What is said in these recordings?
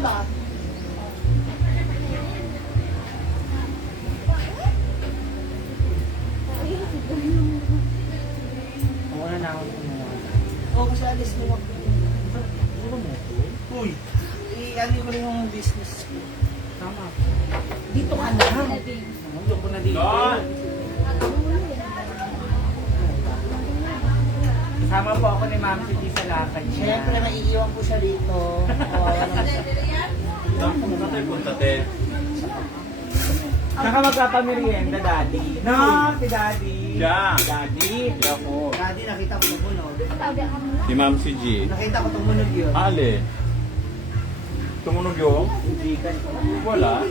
ba? Muna na ako. Oo, kasi alis mo ako. Ano mo ito? Uy, i-ano ko lang yung business ko. Tama. Dito ka na. Ano ko na dito? Kasama po ako ni Ma'am Cindy sa lakad niya. Siyempre, maiiwan ko siya dito. Tatay punta, te. Saka magpapamerienda, Daddy. No, si Daddy. Siya. Daddy. Hindi ako. Daddy, nakita ko tumunog. Si Ma'am si G. Nakita ko tumunog yun. Ale. Tumunog yung? Hindi ka. Wala.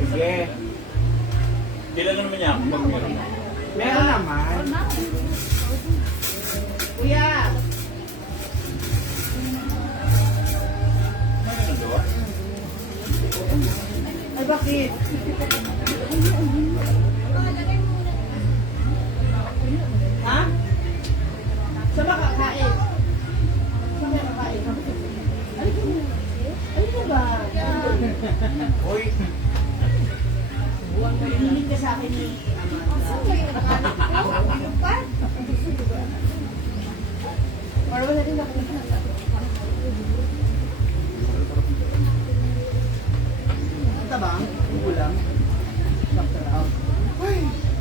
Sige. Kilala naman niya ako pag meron. Meron naman. Kuya! Meron doon? Ay, bakit? Ha? Saan ba kakain? Saan ba kakain? Ay, ko ba? Uy. Hinilig ka sa akin ni Or wala rin ako. Ang tabang? Ang ulam? Sakto lang. Uy!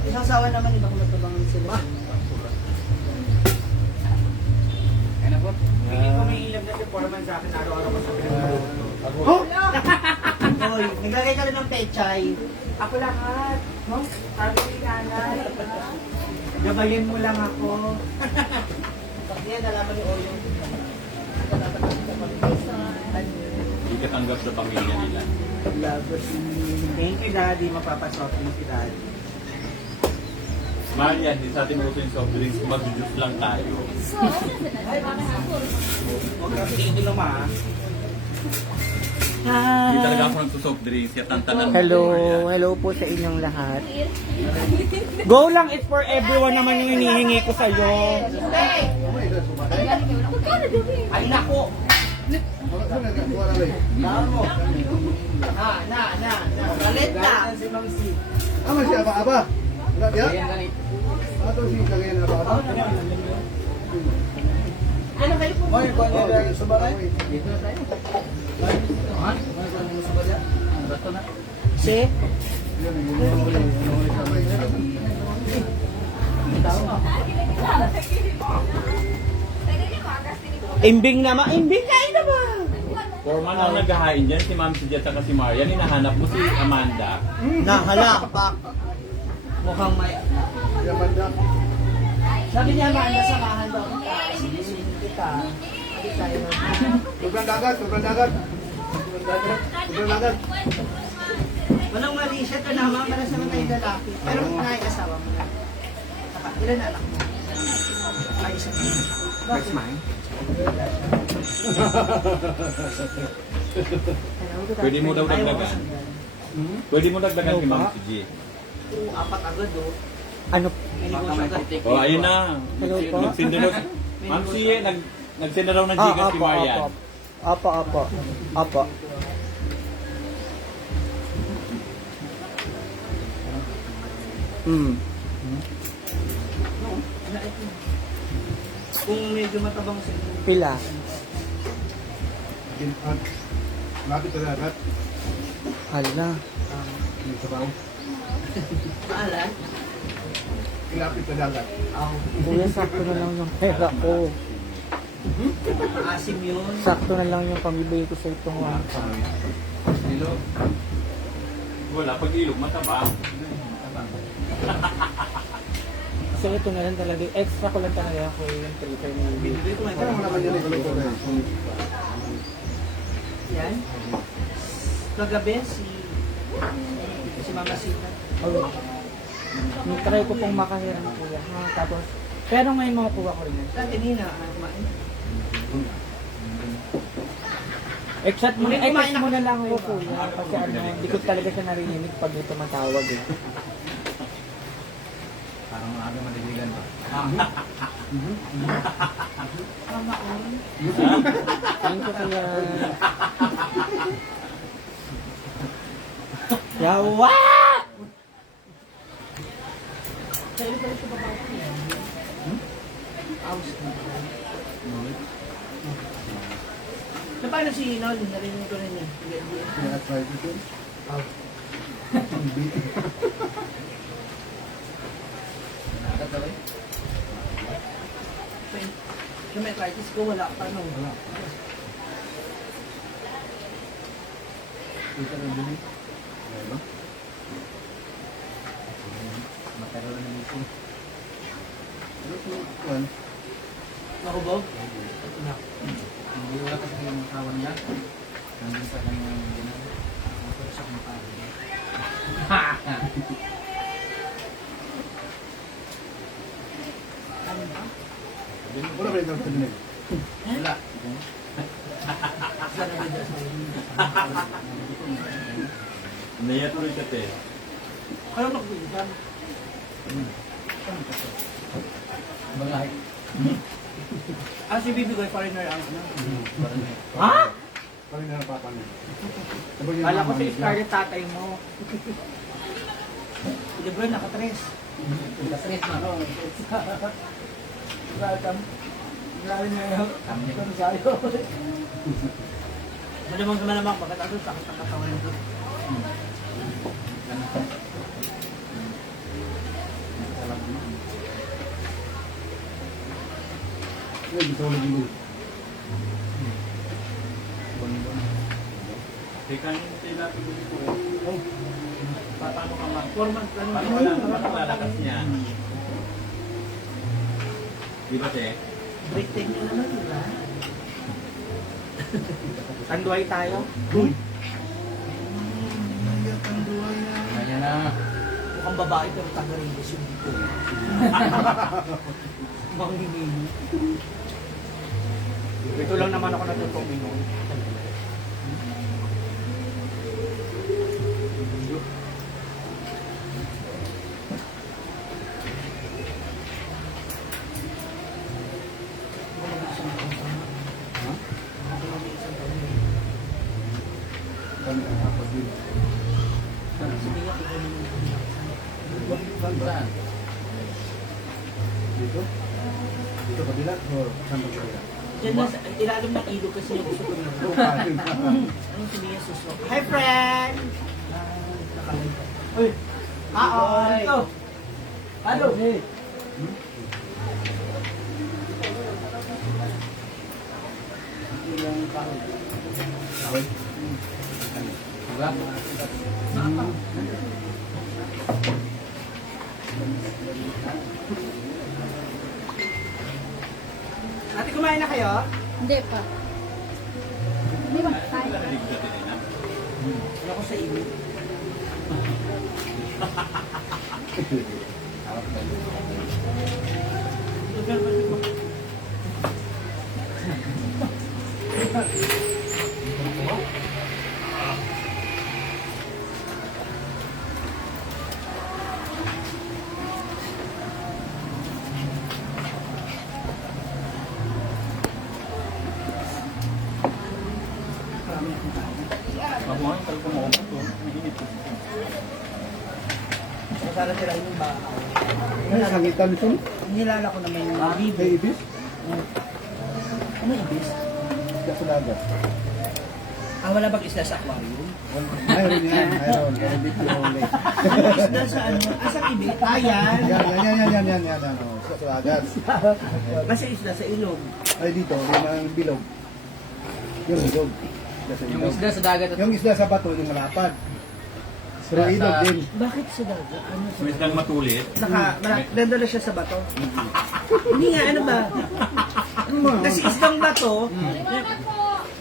Isang sawa naman, iba kung nagtabangan sila. Ano po? Tingin ko may ilang na si Foreman sa akin araw-araw ko sa pinagpaluto. Oh! Hoy, naglagay ka rin ng pechay. Ako lahat. No? Sabi ni nanay. Gabayin mo lang ako. Yan, nalaman ni Oyo. Hindi ka tanggap sa pamilya nila. Thank you, Daddy. Mapapasopin si Daddy. Mahal yan, hindi sa atin uso yung soft drinks. Mag-juice lang tayo. Huwag ka pinigil lang, ma. Hindi talaga ako nagsusoft drinks. Yatantanan. Hello po sa inyong lahat. Go lang, it's for everyone naman yung hinihingi ko sa'yo. Ay, nako! Tamo. Na. Galit na. Si Ma'am C. Ama siya apa? Enggak dia? Atau si kagaya na ba? Ano kayo po? May kuan dia subaray. Si? Imbing naman. Imbing kain naman. Forman ang naghahain dyan, si Ma'am si Jet at si Marian. Hinahanap mo si Amanda. Nahalakpak. Mukhang may... Yamanda. Sabi niya, Amanda, samahan daw kita. Sinisinin kita. Hindi tayo na. Sobrang dagat. Sobrang dagat. Walang mali siya. Ito naman, para sa mga lalaki. Pero nakikasawa mo na. Saka, ilan na anak mo? Ay, isa. That's mine. Pwede mo daw dagdagan. Pwede mo dagdagan kay Ma'am si G. Apat agad, oh. Ano? May negosyo agad. Oh, ayun na. Hello po. Nagsinda daw. Ma'am si nagsinda daw ng Gcash si Marian. Opo. Kung medyo matabang sa inyo. Pila? Lapit sa dagat. Hala. Yung sabaw. Maalan? Ilapit sa dagat. Kuya, sakto na lang yung pera ko. Asim yun. Sakto na lang yung pamibigay ko sa itong Ilog. Wala, pag ilog, mataba. So ito na lang talaga. Extra ko lang talaga ako yung 3-5 na Binili ko Parang wala man yan ito. Yan. Kagabi, si Mama Sita. Try ko pong makahiram kuya. Ha? Tapos, pero ngayon makukuha ko rin yan. Dati nina, kumain. Except mo na lang ako kuya. Kasi ano, hindi ko talaga siya narinig pag may tumatawag eh. Parang maaga madiligan pa. Ha? Thank you kuya. Yawa! Na paano si Nol? Narinig ko rin yun. Arthritis yun. Ang bitin. Yung may arthritis ko, wala pa nung. Wala. Kita na din. Ano? Matagal na nito. Ano po? Kuwan? Nakubog? Hindi wala kasi yung kawan niya. Nandun sa kanyang ginagawa. Ako sa kumakain. Wala kayo ng tinig. Wala. Naya tuloy ka te. Kaya nakubigan. Balay. Ah, si Bibi Goy, foreigner ang ano. Ha? Parang nanapapan niya. Kala ko si Scarlett tatay mo. Si De Bruyne, naka-tres. Kasres na. Welcome. Grabe na yun. Kami. Ito sa'yo. Malamang naman naman, bakit ako sakit ang katawan nito. Ay, gusto ko naging Teka nyo sila ko. Paano ka mag... 4 months lang. Paano wala ka lalakas niya? Di ba te? Break time nyo naman, di ba? Anduay tayo. Uy! Ayan na. Mukhang babae pero taga-Reyes yung dito. Manginginig. Ito lang naman ako natutong minum. Kami ang apat din. Saan? Dito? Dito kabila? O saan ba kabila? Diyan na, ilalim ng ilog kasi yung gusto ko nyo. Ayun. Anong sabihin suso? Hi, friend! Uy! Ito! Ano? Okay. Diba? Ate, kumain na kayo? Hindi pa. Hindi ba? Tayo. Narinig ka te na. Wala ko sa ilog. Mamuhan, tal ko mo to. Mainit. Masala sila yung bahay. Ay, sangitan ito. Nilala ko naman yung May bibi. ibis? Ano ibis? Isda sa dagat. Ah, wala bang isda sa aquarium? Mayroon yan. Mayroon. Mayroon dito yung huli. Isda sa ano? Ah, sa ibig? Ah, yan. Yan. Oh, isda sa dagat. Kasi isda sa ilog. Ay, dito. Yung mga bilog. Yung bilog. Isda sa Yung ilog. isda sa dagat at Yung isda sa bato, yung malapad. Pero Isda ilog sa- din. Bakit sa dagat? Ano sa May isdang matulit. Nandala siya sa bato. Hindi nga, ano ba? Ano mo? Kasi isdang bato,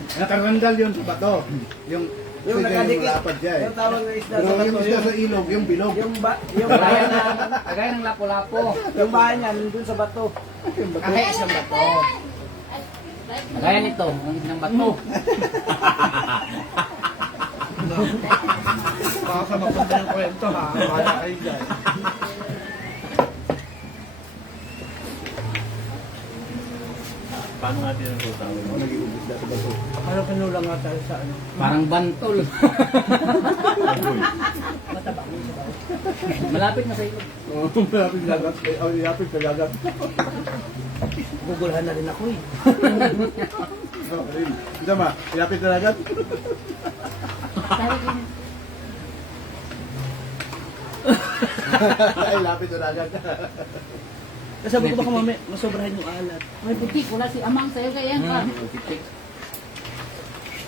Nakarandal yun sa bato. Yung yung yung nakadikit. malapad siya eh. Yung tawag na isda Pero sa yung bato. isda sa ilog, yung bilog. Yung Kagaya ng lapo-lapo. yung bahay niya, nandun sa bato. Kagaya isang bato. Kagaya nito, ang isang bato. Baka sa mapunta ng kwento ha. Wala kayo dyan. Paano natin ang tutawin? Ako nag-iubos na sa baso. Ano kinulang nga tayo sa ano? Parang bantol. Mataba. Malapit na sa iyo. Oo, malapit sa dagat. Malapit sa dagat. Gugulhan na rin ako eh. Oo, rin. Isa ma, malapit sa dagat. Ay, lapit sa dagat. Sabi ko baka mamaya masobrahan yung alat. May putik, wala si Amang sa'yo kaya ka.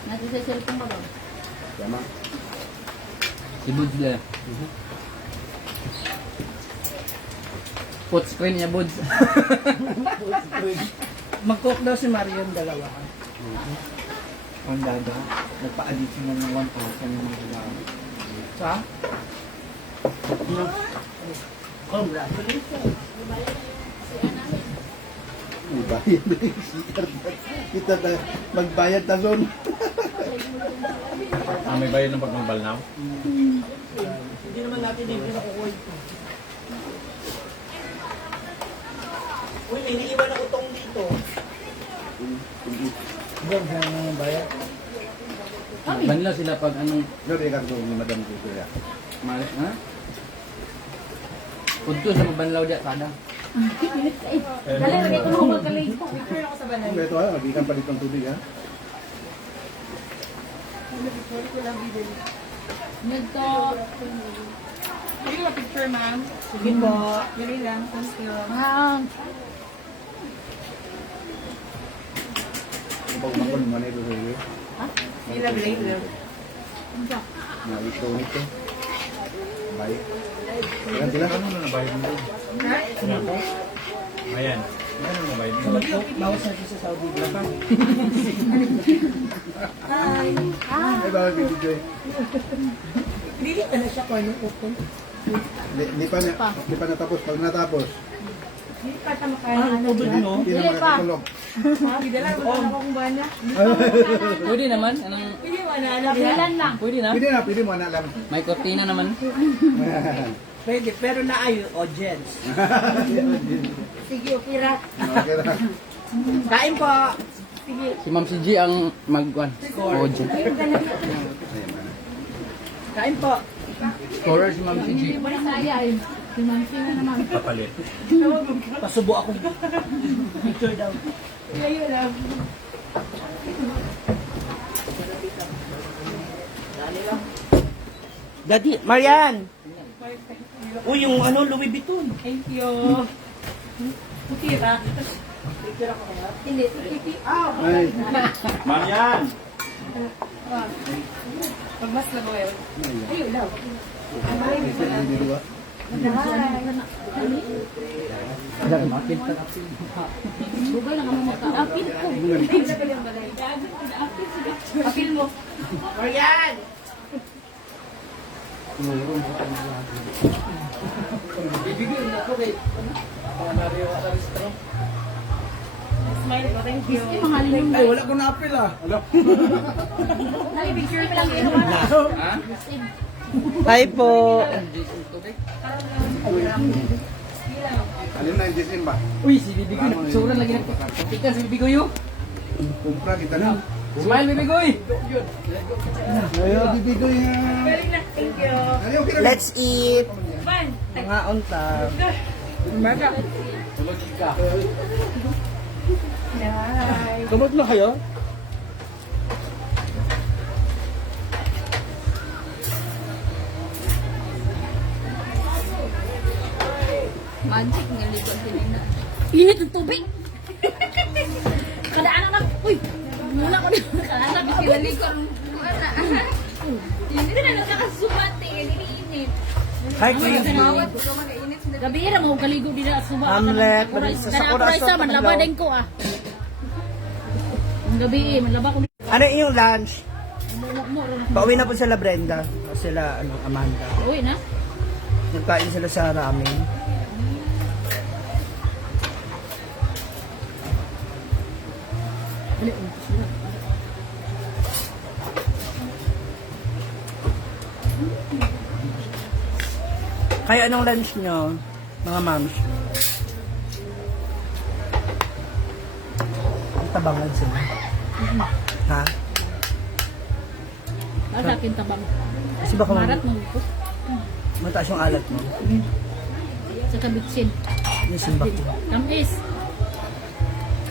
Nasa sa cellphone mo daw. Tama. Si Buds na. Put screen niya, Buds. Mag-cook daw si Marian dalawa. Ang dada. Nagpa-addition na ng 1,000 yung mga dalawa. Sa? Congratulations. May bayad na yung CR. Kita na, magbayad na zone. May bayad ng pagmambalnaw? Hindi naman natin yung pinakukuha ito. Uy, may iniiwan na utong dito. Huwag na bayad. Banla sila pag anong Sorry, Ricardo, ni Madam Tuto ya. mali, ha? Punto sa mabanlaw diya kada. Dali, lagi ko na magkalig. Picture ako sa balay. Ito ha, magikan pa dito ang tubig ha. Nagto. Are you a picture, ma'am? Sige po. Dali lang. Thank you. Mahang. Pag makul mo na ito sa iyo. Sila later. Ito nito. Bye. Ayan sila. Ano na nabayad mo? Ano po? Ayan. Ano na nabayad mo? Bawas natin sa Saudi. Diba? Ay, bawal Baby Joy. Dili ka na siya kung anong utong. Hindi pa natapos. Pag natapos, Hindi pa tama Ah, kaya. tubig no? hindi na makakatulog. Dala ko na ako kung bana. Pwede naman, anong Pwede mo na. Dalan lang. pwede na. Pwede mo anak lang. May kortina naman. Pwede, pero naayo, audience. Sige, okay ra. Okay lang. Kain po! Sige. Si Ma'am si G ang magwan. Oh, G. Kain po! Scorer si Ma'am si G. Hindi mo na saya eh. Si Mansi na naman. Papalit. Pasubo ako. Picture daw. Layo lang. Daddy, Marian! Uy, yung ano, Louis Vuitton. Thank you. Okay ra. Hindi. Ay, Marian! Pagmas na ko yun. Ayun daw. hindi dua. Bugay lang ang mga apil ko. Apil mo. Marian! Smile ko. Thank you. Hindi mahalin yung Ay, wala ko na apel ah. Nali-picture pa lang ginawa na. Ha? Hi po! Alin na yung GSM ba? Uy, si Bibigoy. Sobrang lagi na. Tikan si Bibigoy yun. Kumpra kita na. Smile, Bibigoy. Ayaw, bibigay nga. Galing na. Thank you. Ayaw, okay lang. Let's eat! Fun. Mga unta. Maka. Tumot na kayo? Magic nga likod din na. Init ang tubig! Kadaan na. Uy! Muna ko na. Kadaan na. Bikiwali ko. Hindi na nakakasumati. Init. Hi, Queen. Gabi ra mo kaligo din at suba. Hamlet, Sa sa Sakura Sakura man laba din ko ah. Ang gabi manlaba ko. Ano yung lunch? Mo. Pauwi na po sila Brenda. O sila, Amanda. Uy na. Nagkain sila sa ramen. Kaya anong lunch nyo, mga moms? tabangan sila. Ha? Para sa akin tabang. Kasi baka Marat mo ko. mataas yung alat mo. Sa kabitsin. Yung simba ko. Tamis.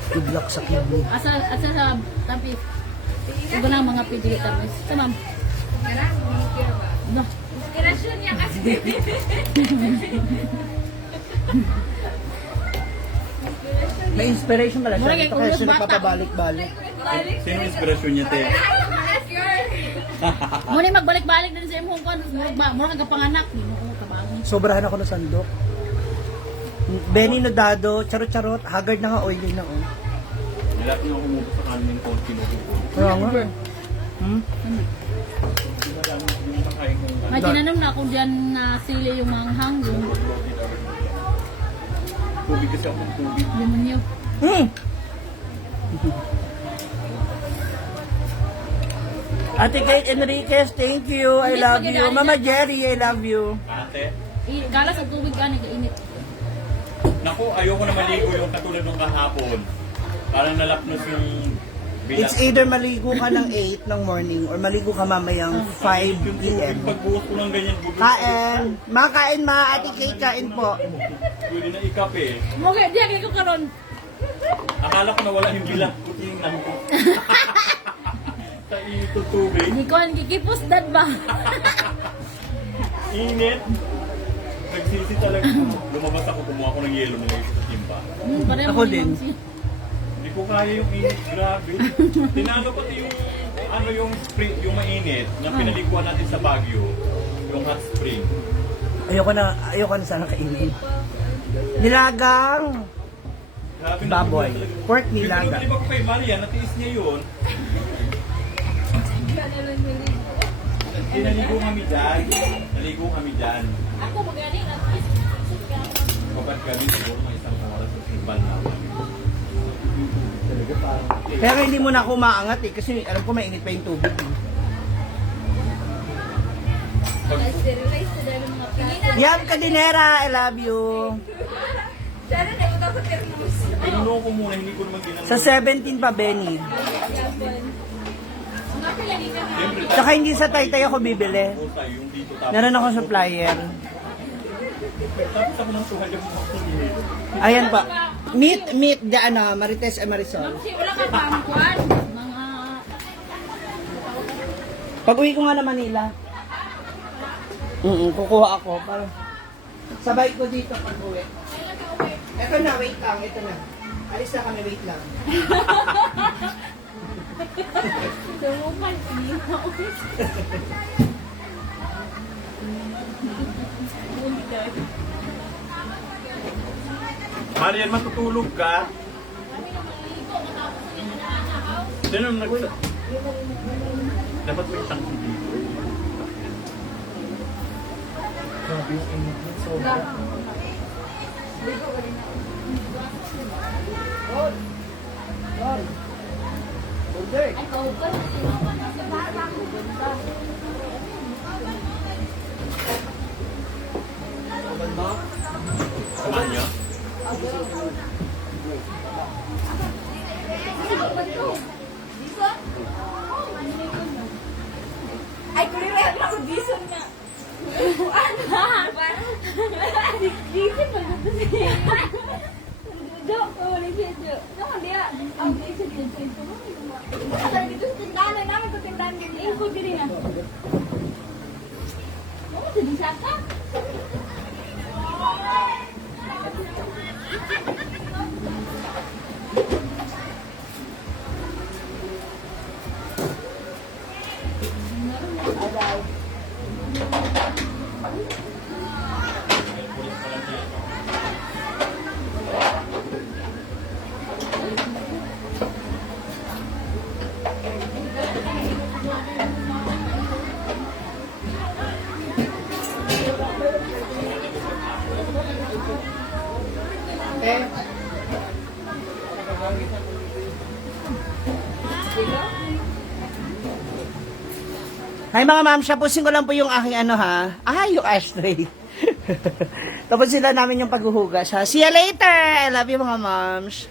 Good luck sa kidney. Asa sa tamis. Iba na ang mga pidili tamis. Sa ma'am. No. Inspirasyon niya kasi. May inspiration pala siya. Mura kay Ito kaya siya Kulos Bata. nagpapabalik-balik. Sino inspirasyon niya, te? Muna magbalik-balik din sa imong kon. Mura kang kapanganak. Di mo ko tabangan. Sobrahan ako ng sandok. Benny Nodado, charot-charot, haggard na nga, oily na oh. Nilap niyo ako muna sa kanin ng konti mo. Kaya nga. Hmm? Yung makain kong May tinanong na ako diyan na sili yung manghang. Yung tubig kasi ako ng tubig. demonyo. Hmm. Ate Kate Enriquez, thank you. I love you. Mama Jerry, I love you. Ate, Galas ang tubig ka, nag-init. naku, ayoko na maligo yung katulad ng kahapon. Parang nalapnos yung bilas. It's either maligo ka ng 8 ng morning or maligo ka mamayang 5 p.m. Pagbuhos ko ng ganyan, bugos. Kain. Makain ma, Ate Kate, kain po. Pwede na ikape. Mga di ako ko karon. Akala ko nawala yung bilang puting na ko. Sa ito tubig. Di ko ang kikipos dad ba? Init. Nagsisi talaga. Lumabas ako, kumuha ko ng yelo na ngayon sa timba. Pareho Ako ni din. Mamsi. Hindi ko kaya yung init. Grabe. Tinalo pati yung yung spring, yung mainit na pinaliguan natin sa Baguio. Yung hot spring. Ayoko na sana kainin. Nilagang. Grabe na Baboy. talaga. Pork Yung nilaga. pinaliba ko kay Maria, natiis niya yun. Naligo kami dyan. Naligo kami dyan. Ako magaling at least. Kapag kami siguro may isang oras sa simbal namin. Pero hindi mo na ako maangat eh, kasi alam ko mainit pa yung tubig. Eh. Sterilize na dahil mga plato. Yam Kadinera, I love you. Sana na ito sa thermos. Pinuno ko muna, hindi ko naman ginagawa. Sa 17 pa, Benny. Siyempre, Tsaka hindi sa Taytay ako bibili. tayo yung dito tapos. Meron ako supplier. Tapos ako ng tuhal yung mga kulit. Ayan pa. Meet the Marites and Marisol. Mamsi, wala ka pangkuan. Mga Pag uwi ko nga na Manila. Kukuha ako. Para sabay ko dito pag uwi. Ito na, wait lang. Ito na. Alis na kami, wait lang. tumukan. Marian, matutulog ka? Sino nagsa... Dapat may isang dito. Grabe yung init. Sobra. Ay, kaupan. Samahan niyo? Ay, kulira na ako dison nga. Ano? Dito pa na ito siya. Do, wala siya, do. No, dia. Ang dison dito. Sa dito sa tindahan namin ko tindahan ganyan. Ko diri na. Oh, jadi saka. Hi mga ma'am, shapusin ko lang po yung aking ano ha. Yung ashtray. Tapos sila namin yung paghuhugas ha. See you later! I love you mga moms.